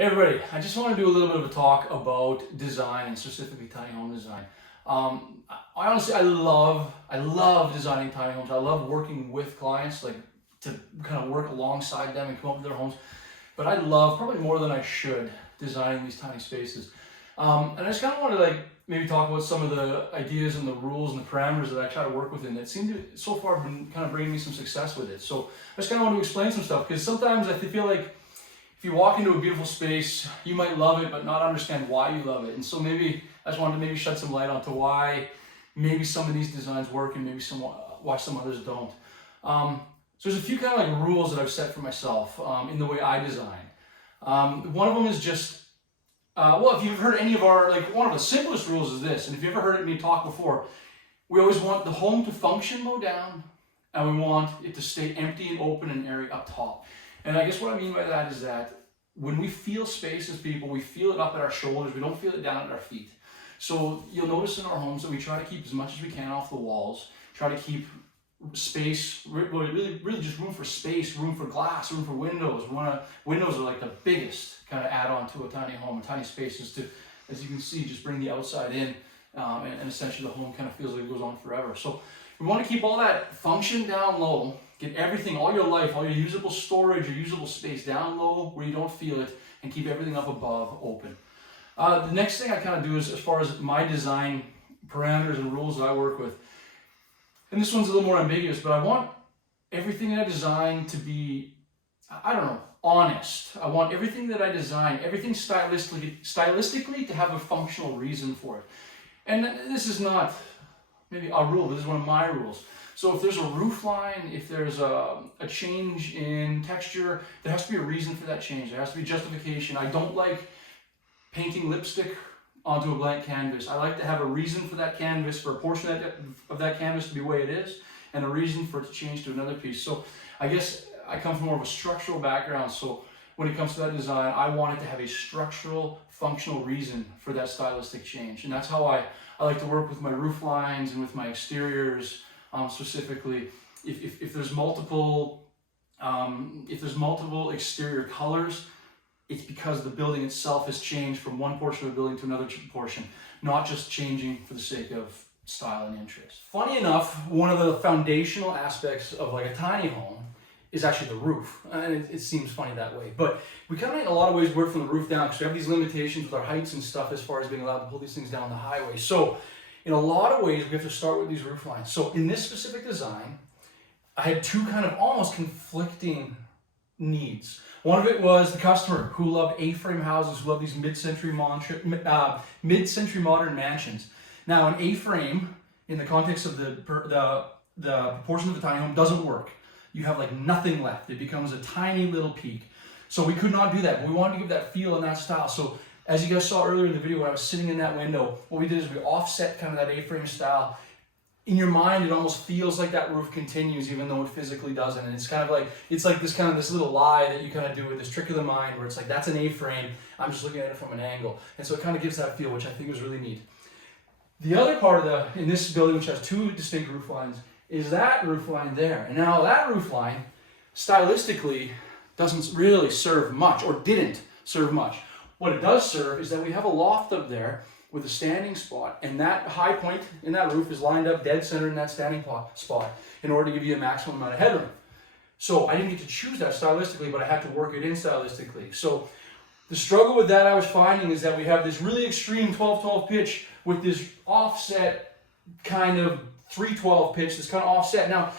Hey everybody, I just want to do a little bit of a talk about design and specifically tiny home design. I love designing tiny homes. I love working with clients, like to kind of work alongside them and come up with their homes. But I love, probably more than I should, designing these tiny spaces. And I just kind of want to maybe talk about some of the ideas and the rules and the parameters that I try to work within that seem to so far have been kind of bringing me some success with it. So I just kind of want to explain some stuff because sometimes I feel like if you walk into a beautiful space, you might love it, but not understand why you love it. And so maybe I just wanted to maybe shed some light onto why maybe some of these designs work and maybe why some others don't. So there's a few kind of rules that I've set for myself in the way I design. One of them is just, if you've heard any of our, one of the simplest rules is this, and if you ever heard me talk before, we always want the home to function low down, and we want it to stay empty and open and airy up top. And I guess what I mean by that is that when we feel space as people, we feel it up at our shoulders, we don't feel it down at our feet. So you'll notice in our homes that we try to keep as much as we can off the walls, try to keep space, really just room for space, room for glass, room for windows. Windows are like the biggest kind of add-on to a tiny home. A tiny space is to, as you can see, just bring the outside in, and essentially the home kind of feels like it goes on forever. So we want to keep all that function down low, get everything, all your life, all your usable storage, your usable space down low where you don't feel it, and keep everything up above open. The next thing I kind of do is, as far as my design parameters and rules that I work with, and this one's a little more ambiguous, but I want everything that I design to be, honest. I want everything that I design, everything stylistically to have a functional reason for it. And this is not maybe a rule, but this is one of my rules. So if there's a roof line, if there's a change in texture, there has to be a reason for that change. There has to be justification. I don't like painting lipstick onto a blank canvas. I like to have a reason for that canvas, for a portion of that canvas to be the way it is, and a reason for it to change to another piece. So I guess I come from more of a structural background, so when it comes to that design, I want it to have a structural, functional reason for that stylistic change. And that's how I like to work with my roof lines and with my exteriors. Specifically, if there's multiple exterior colors, it's because the building itself has changed from one portion of the building to another portion, not just changing for the sake of style and interest. Funny enough, one of the foundational aspects of a tiny home is actually the roof, and it seems funny that way, but we kind of in a lot of ways work from the roof down because we have these limitations with our heights and stuff as far as being allowed to pull these things down the highway. So in a lot of ways, we have to start with these roof lines. So in this specific design, I had two kind of almost conflicting needs. One of it was the customer who loved A-frame houses, who loved these mid-century modern mansions. Now, an A-frame, in the context of the proportion of the tiny home, doesn't work. You have nothing left. It becomes a tiny little peak. So we could not do that. But we wanted to give that feel and that style. So as you guys saw earlier in the video when I was sitting in that window, what we did is we offset kind of that A-frame style. In your mind, it almost feels like that roof continues even though it physically doesn't. And it's kind of this little lie that you kind of do with this trick of the mind where it's like, that's an A-frame, I'm just looking at it from an angle. And so it kind of gives that feel, which I think is really neat. The other part in this building, which has two distinct roof lines, is that roof line there. And now that roof line, stylistically, doesn't really serve much, or didn't serve much. What it does serve is that we have a loft up there with a standing spot, and that high point in that roof is lined up dead center in that standing spot in order to give you a maximum amount of headroom. So I didn't get to choose that stylistically, but I had to work it in stylistically. So the struggle with that I was finding is that we have this really extreme 12-12 pitch with this offset kind of 3-12 pitch, this kind of offset. Now,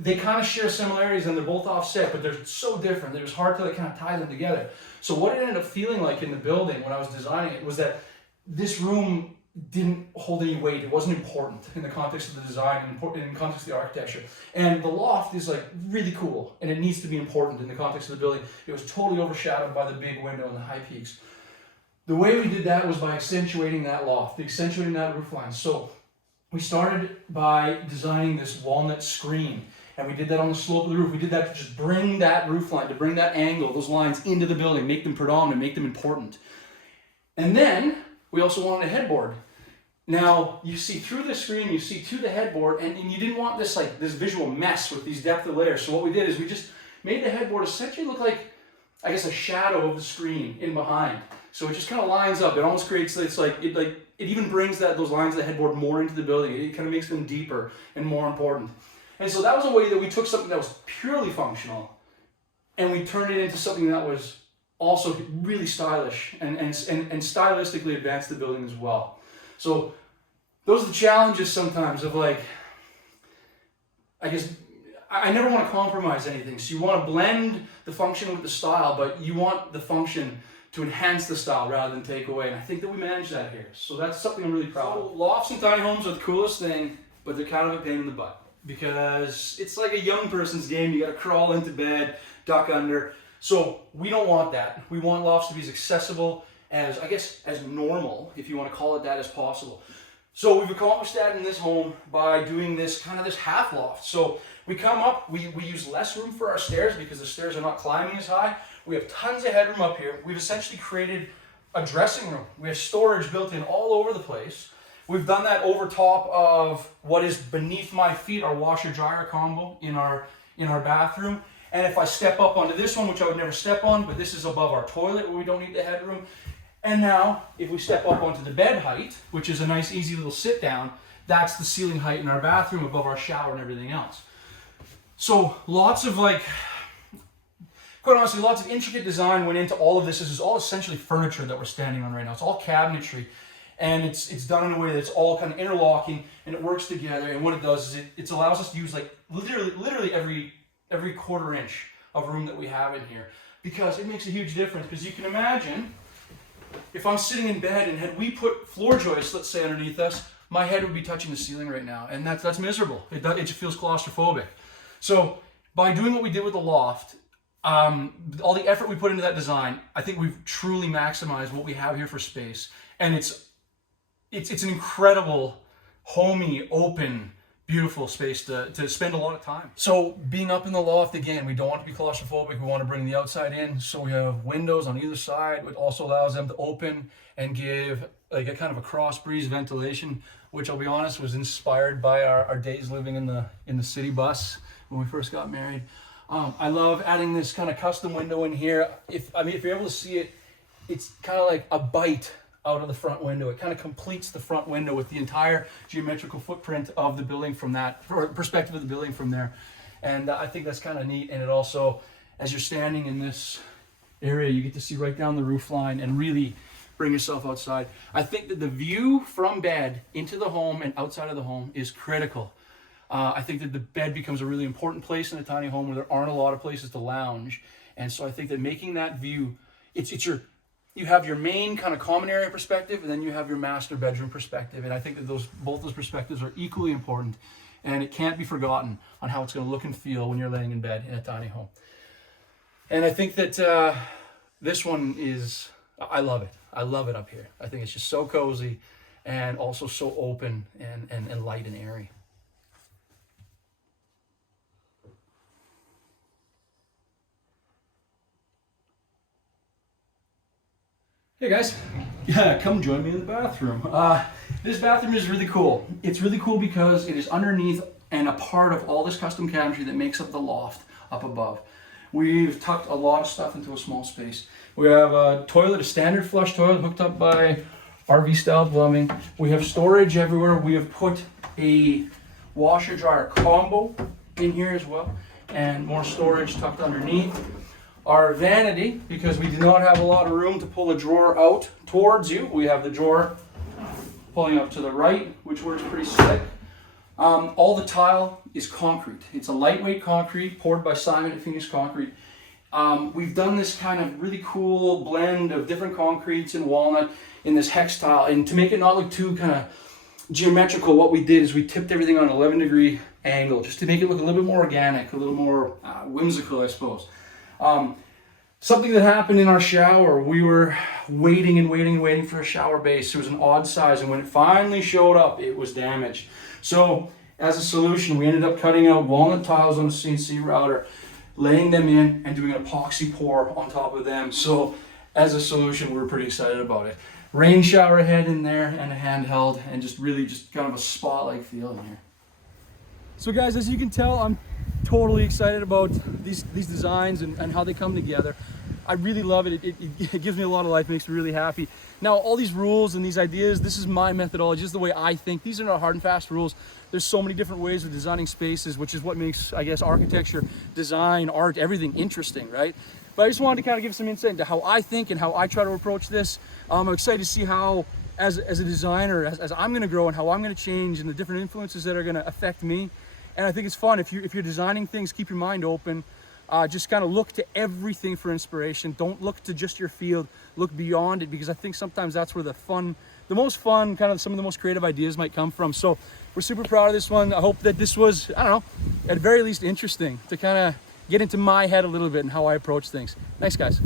they kind of share similarities and they're both offset, but they're so different that it was hard to kind of tie them together. So what it ended up feeling like in the building when I was designing it was that this room didn't hold any weight. It wasn't important in the context of the design and in the context of the architecture. And the loft is really cool and it needs to be important in the context of the building. It was totally overshadowed by the big window and the high peaks. The way we did that was by accentuating that loft, accentuating that roof line. So we started by designing this walnut screen, and we did that on the slope of the roof. We did that to just bring that roof line, to bring that angle, those lines into the building, make them predominant, make them important. And then we also wanted a headboard. Now, you see through the screen, you see to the headboard, and you didn't want this visual mess with these depth of layers. So what we did is we just made the headboard essentially look like I guess, a shadow of the screen in behind. So it just kind of lines up. It almost creates, it even brings those lines of the headboard more into the building. It kind of makes them deeper and more important. And so that was a way that we took something that was purely functional and we turned it into something that was also really stylish and stylistically advanced the building as well. So those are the challenges sometimes of, like, I guess, I never want to compromise anything. So you want to blend the function with the style, but you want the function to enhance the style rather than take away. And I think that we managed that here. So that's something I'm really proud of. Lofts and tiny homes are the coolest thing, but they're kind of a pain in the butt because it's like a young person's game. You got to crawl into bed, duck under. So we don't want that. We want lofts to be as accessible as, I guess, as normal, if you want to call it that, as possible. So we've accomplished that in this home by doing this kind of this half loft. So we come up, we use less room for our stairs because the stairs are not climbing as high. We have tons of headroom up here. We've essentially created a dressing room. We have storage built in all over the place. We've done that over top of what is beneath my feet, our washer dryer combo in our bathroom. And if I step up onto this one, which I would never step on, but this is above our toilet where we don't need the headroom. And now, if we step up onto the bed height, which is a nice easy little sit down, that's the ceiling height in our bathroom above our shower and everything else. So lots of, like, quite honestly, lots of intricate design went into all of this. This is all essentially furniture that we're standing on right now. It's all cabinetry. And it's done in a way that's all kind of interlocking and it works together. And what it does is it allows us to use, like, literally every quarter inch of room that we have in here, because it makes a huge difference. Because you can imagine if I'm sitting in bed and had we put floor joists, let's say, underneath us, my head would be touching the ceiling right now, and that's miserable. It just feels claustrophobic. So by doing what we did with the loft, all the effort we put into that design, I think we've truly maximized what we have here for space, and it's an incredible, homey, open, beautiful space to spend a lot of time. So being up in the loft, again, we don't want to be claustrophobic. We want to bring the outside in. So we have windows on either side, which also allows them to open and give like a kind of a cross breeze ventilation, which I'll be honest was inspired by our days living in the city bus when we first got married. I love adding this kind of custom window in here. If you're able to see it, it's kind of like a bite out of the front window. It kind of completes the front window with the entire geometrical footprint of the building from that, or perspective of the building from there. And I think that's kind of neat. And it also, as you're standing in this area, you get to see right down the roof line and really bring yourself outside. I think that the view from bed into the home and outside of the home is critical. I think that the bed becomes a really important place in a tiny home where there aren't a lot of places to lounge. And so I think that making that view, you have your main kind of common area perspective, and then you have your master bedroom perspective. And I think that both those perspectives are equally important, and it can't be forgotten on how it's going to look and feel when you're laying in bed in a tiny home. And I think that this one is, I love it. I love it up here. I think it's just so cozy and also so open and light and airy. Hey guys, yeah, come join me in the bathroom. This bathroom is really cool. It's really cool because it is underneath and a part of all this custom cabinetry that makes up the loft up above. We've tucked a lot of stuff into a small space. We have a toilet, a standard flush toilet hooked up by RV style plumbing. We have storage everywhere. We have put a washer dryer combo in here as well, and more storage tucked underneath. Our vanity, because we do not have a lot of room to pull a drawer out towards you. We have the drawer pulling up to the right, which works pretty slick. All the tile is concrete. It's a lightweight concrete poured by Simon at Phoenix Concrete. We've done this kind of really cool blend of different concretes and walnut in this hex tile. And to make it not look too kind of geometrical, what we did is we tipped everything on an 11-degree angle just to make it look a little bit more organic, a little more whimsical, I suppose. Something that happened in our shower, we were waiting for a shower base. It was an odd size, and when it finally showed up, it was damaged. So as a solution, we ended up cutting out walnut tiles on the CNC router, laying them in and doing an epoxy pour on top of them. So as a solution, we're pretty excited about it. Rain shower head in there and a handheld, and just kind of a spa-like feel in here. So guys, as you can tell, I'm totally excited about these designs and how they come together. I really love it. It gives me a lot of life, makes me really happy. Now, all these rules and these ideas, this is my methodology, this is the way I think. These are not hard and fast rules. There's so many different ways of designing spaces, which is what makes, I guess, architecture, design, art, everything interesting, right? But I just wanted to kind of give some insight into how I think and how I try to approach this. I'm excited to see how, as a designer, as I'm gonna grow and how I'm gonna change and the different influences that are gonna affect me. And I think it's fun. If you're designing things, keep your mind open. Just kind of look to everything for inspiration. Don't look to just your field, look beyond it, because I think sometimes that's where the most fun, kind of some of the most creative ideas might come from. So we're super proud of this one. I hope that this was, I don't know, at very least interesting to kind of get into my head a little bit and how I approach things. Thanks, guys.